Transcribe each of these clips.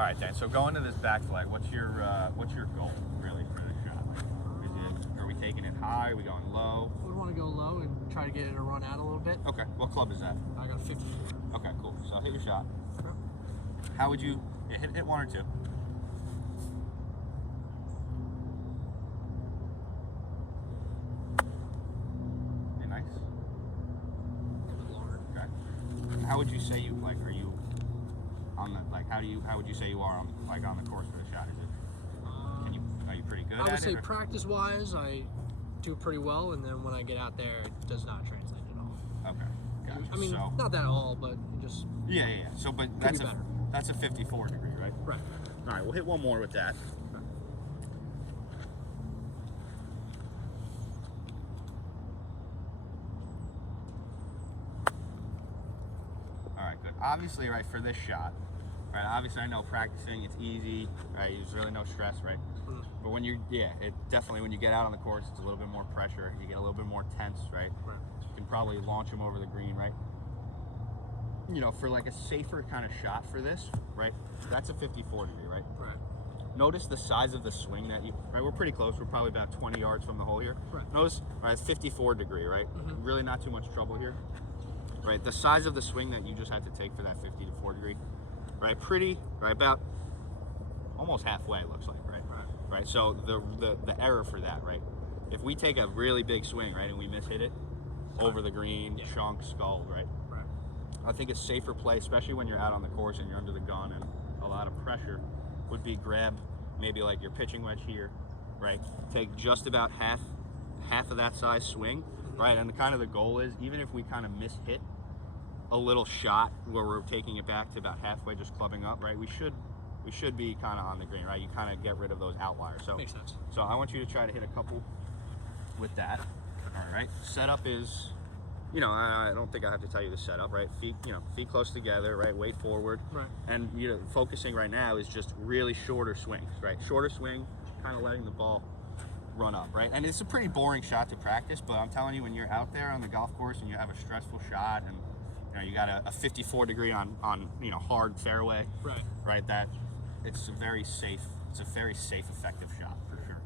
All right, Dan. So going to this back flag, what's your goal really for this shot? Are we taking it high? Are we going low? We want to go low and try to get it to run out a little bit. Okay. What club is that? I got a 54. Okay, cool. So I'll hit your shot. Yep. How would you hit one or two? Okay, nice. A little bit longer. Okay. How would you say you like? Are you on the like? How would you say you are on the course for the shot? Is it? Are you pretty good at it? I would say practice-wise, I do pretty well, and then when I get out there, it does not translate at all. Okay. Gotcha. I mean, so, not that at all, but just yeah. So, but that's a 54 degree, right? right. All right, we'll hit one more with that. Right. All right, good. Obviously, right, for this shot, right, obviously I know practicing, it's easy, right, there's really no stress, right? Mm. But when definitely when you get out on the course, it's a little bit more pressure, you get a little bit more tense, right? Right. You can probably launch them over the green, right? You know, for like a safer kind of shot for this, right, that's a 54 degree, right? Right. Notice the size of the swing that right, we're pretty close, we're probably about 20 yards from the hole here. Right. Notice, right, it's 54 degree, right? Mm-hmm. Really not too much trouble here. Right, the size of the swing that you just had to take for that 54 degree, right? Right, about almost halfway, it looks like, right? Right. So the error for that, right? If we take a really big swing, right, and we miss-hit it over the green, chunk, skull, right? Right. I think a safer play, especially when you're out on the course and you're under the gun and a lot of pressure, would be grab maybe like your pitching wedge here, right? Take just about half of that size swing, right? And kind of the goal is, even if we kind of miss-hit a little shot where we're taking it back to about halfway, just clubbing up, right? We should be kind of on the green, right? You kind of get rid of those outliers. So Makes sense. So I want you to try to hit a couple with that. All right. Setup is, you know, I don't think I have to tell you the setup, right? Feet close together, right? Weight forward. Right. And focusing right now is just really shorter swings, right? Shorter swing, kind of letting the ball run up, right? And it's a pretty boring shot to practice, but I'm telling you, when you're out there on the golf course and you have a stressful shot and you got a 54 degree on hard fairway, right? That it's a very safe, effective shot for sure.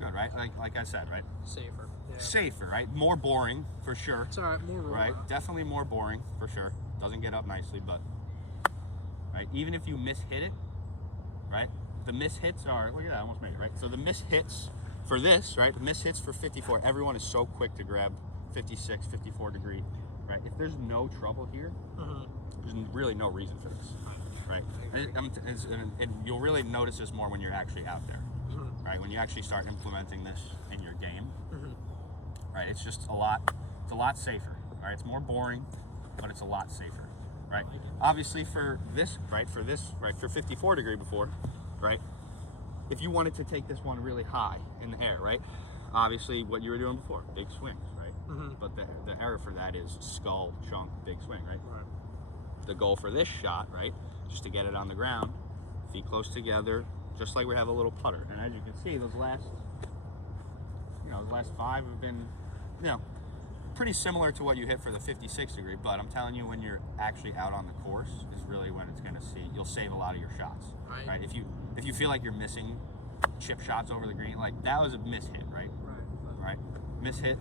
Good, right? Like I said, right? Safer. Yeah. Safer, right? More boring for sure. It's all right. More room. Right? Definitely more boring for sure. Doesn't get up nicely, but right. Even if you miss-hit it, right? The miss-hits are, look at that, I almost made it, right? So the miss-hits for this, right? The miss-hits for 54, everyone is so quick to grab 56, 54 degree, right? If there's no trouble here, there's really no reason for this, right? And you'll really notice this more when you're actually out there, right? When you actually start implementing this in your game, right? It's just a lot safer, right? It's more boring, but it's a lot safer, right? Obviously for this, right? For 54 degree before, right? If you wanted to take this one really high in the air, right? Obviously what you were doing before, big swings, right? But the error for that is skull, chunk, big swing, right? The goal for this shot, right? Just to get it on the ground, feet close together, just like we have a little putter. And as you can see, those last 5 have been, pretty similar to what you hit for the 56 degree, but I'm telling you, when you're actually out on the course is really when you'll save a lot of your shots, right? If you feel like you're missing chip shots over the green, like that was a miss-hit, right? Right. Miss-hit,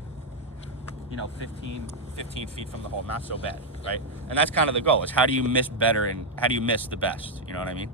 15 feet from the hole, not so bad, right? And that's kind of the goal, is how do you miss better and how do you miss the best, you know what I mean?